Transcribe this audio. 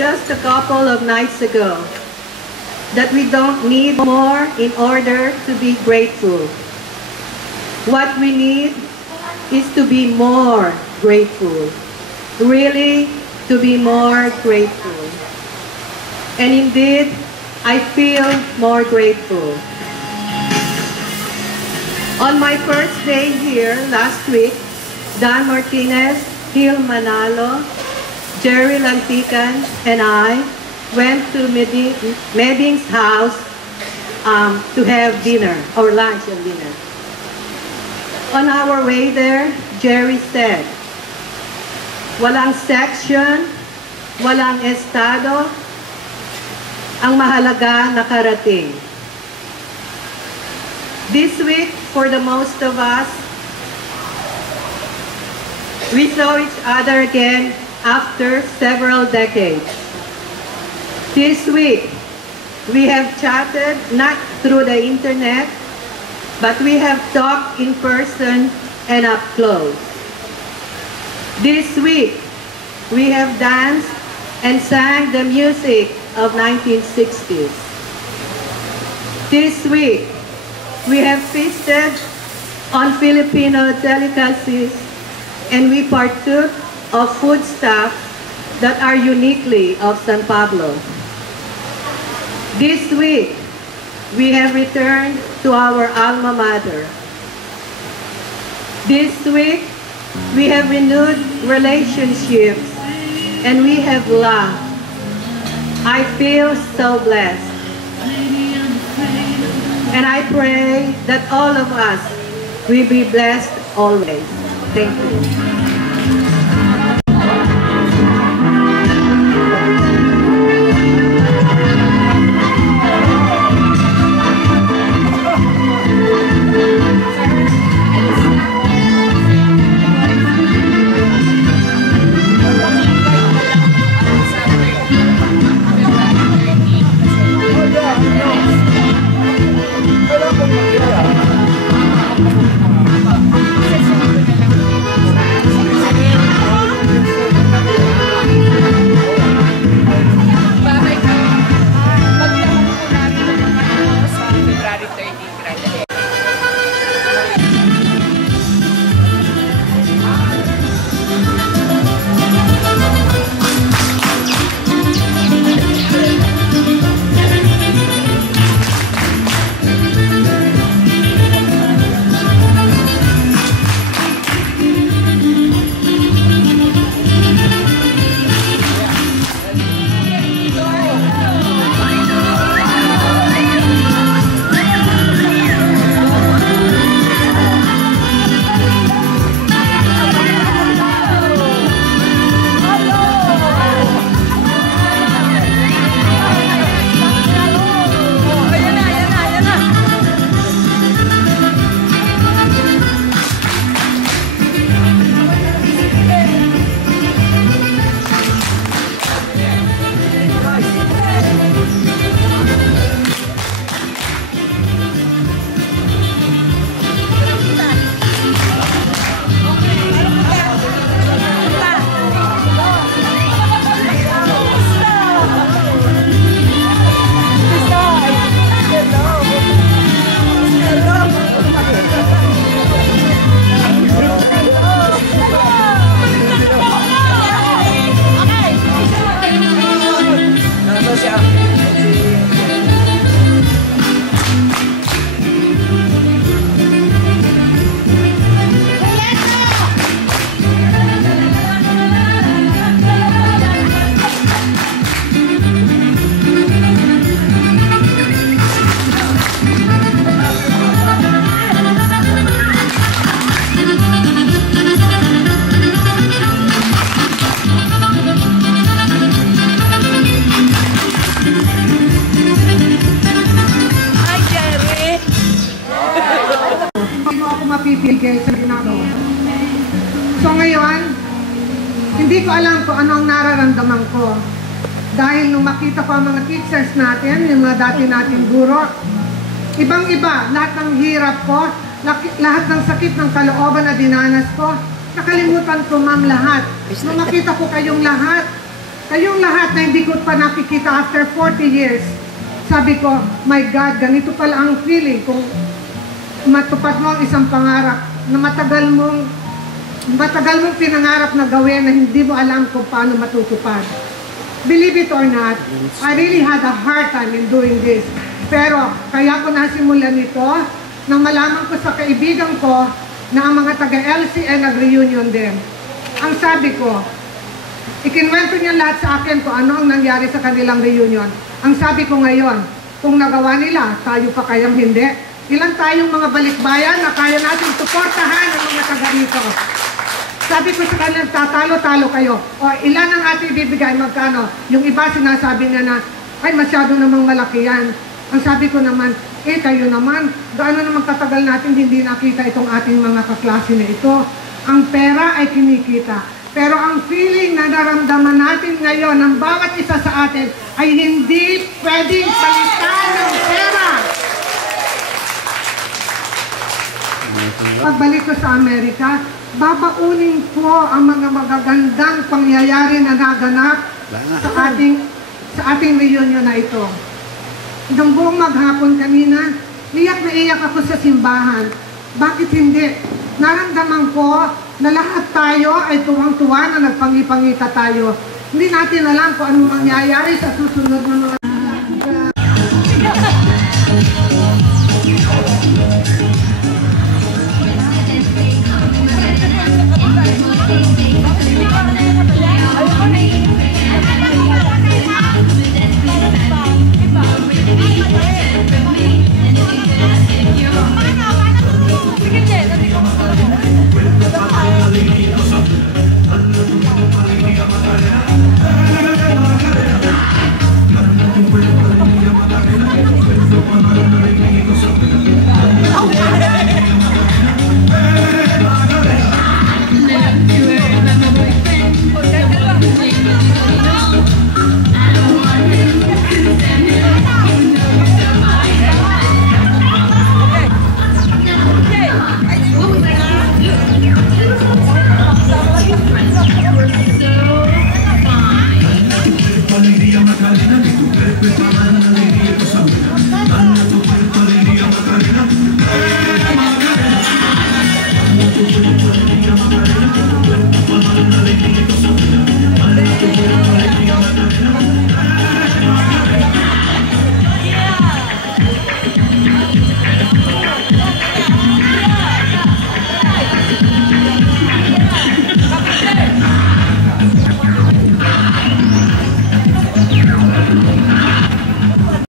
just a couple of nights ago that we don't need more in order to be grateful. What we need is to be more grateful. Really, to be more grateful. And indeed, I feel more grateful. On my first day here last week, Dan Martinez, Gil Manalo, Jerry Lantican, and I went to Meding's house to have dinner, or lunch and dinner. On our way there, Jerry said, walang section, walang estado, ang mahalaga nakarating. This week, for the most of us, we saw each other again after several decades. This week, we have chatted not through the internet, but we have talked in person and up close. This week, we have danced and sang the music of 1960s. This week, we have feasted on Filipino delicacies and we partook of foodstuffs that are uniquely of San Pablo. This week, we have returned to our alma mater. This week, we have renewed relationships and we have laughed. I feel so blessed. And I pray that all of us will be blessed always. Thank you. ibigay sa ginagawa. So ngayon, hindi ko alam kung ano ang nararamdaman ko. Dahil nung makita ko ang mga teachers natin, yung mga dati nating guro, ibang-iba, lahat ng hirap ko, lahat ng sakit ng kalooban na dinanas ko, nakalimutan ko, ma'am, lahat. Nung makita ko kayong lahat na hindi ko pa nakikita after 40 years, sabi ko, my God, ganito pala ang feeling kung matupad mo ang isang pangarap na matagal mong pinangarap na gawin na hindi mo alam kung paano matutupad. Believe it or not, I really had a hard time in doing this. Pero kaya ko nasimulan ito nang malaman ko sa kaibigan ko na ang mga taga-LCN nag-reunion din. Ang sabi ko, ikinwento niya lahat sa akin kung ano ang nangyari sa kanilang reunion. Ang sabi ko ngayon, kung nagawa nila, tayo pa kayang hindi? Ilan tayong mga balikbayan na kaya natin suportahan ang mga taga dito? Sabi ko sa kanila, tatalo-talo kayo. O ilan ang ating bibigay, magkano? Yung iba sinasabi niya na, ay masyado namang malaki yan. Ang sabi ko naman, kayo naman, gaano naman katagal natin hindi nakita itong ating mga kaklase na ito. Ang pera ay kinikita. Pero ang feeling na naramdaman natin ngayon ng bawat isa sa atin ay hindi pwedeng palitan ng pera. Pagbalik ko sa Amerika, babaunin ko ang mga magagandang pangyayari na naganap sa ating reunion na ito. Nung buong maghapon kanina, iyak na iyak ako sa simbahan. Bakit hindi? Naramdaman ko na lahat tayo ay tuwang-tuwa na nagpangipangita tayo. Hindi natin alam kung anong mangyayari sa susunod na mga... Macarena,